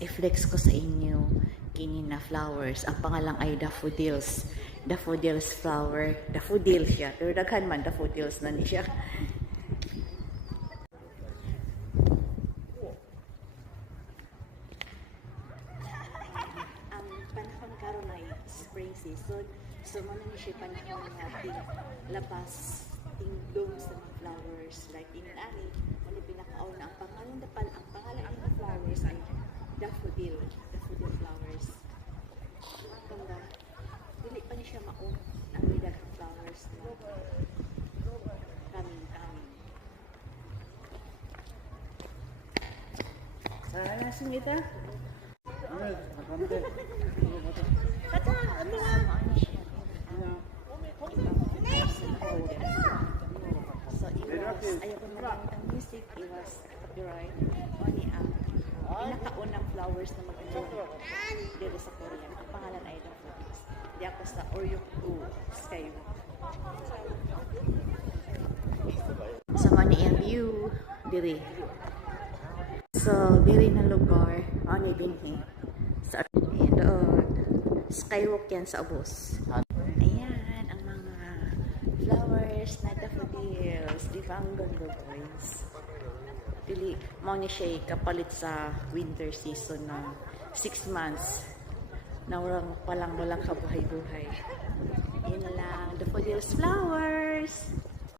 i-flex ko sa inyo kini na flowers. Ang pangalan ay daffodils. Daffodils flower. Daffodils siya. Pero daghan man daffodils na ni siya. Ang panahon karon ay spring season. So mo ni siya panahon natin labas ting bloom sa mga flowers like in ani ano pinakauna ang pangalan ng flowers ay daffodil flowers. Kanda dili pa ni siya maun ang daghang flowers na coming. Sana sumita. Kata ano nga so it was ayaw ko marinig ang music, it was copyright only ang pinakaunang flowers na mag-bloom dito sa Korea. Ang pangalan ay daffodils. Di ako sa Oryoktu Skywalk. Sama ni ang view diri. So diri na lugar ani binhi sa skywalk yan sa Ubos. Ayan ang mga flowers na daffodils. Di ba ang ganda, boys? Pili mo ni siya kapalit sa winter season na 6 months na walang kabuhay-buhay. Yun lang, daffodils flowers.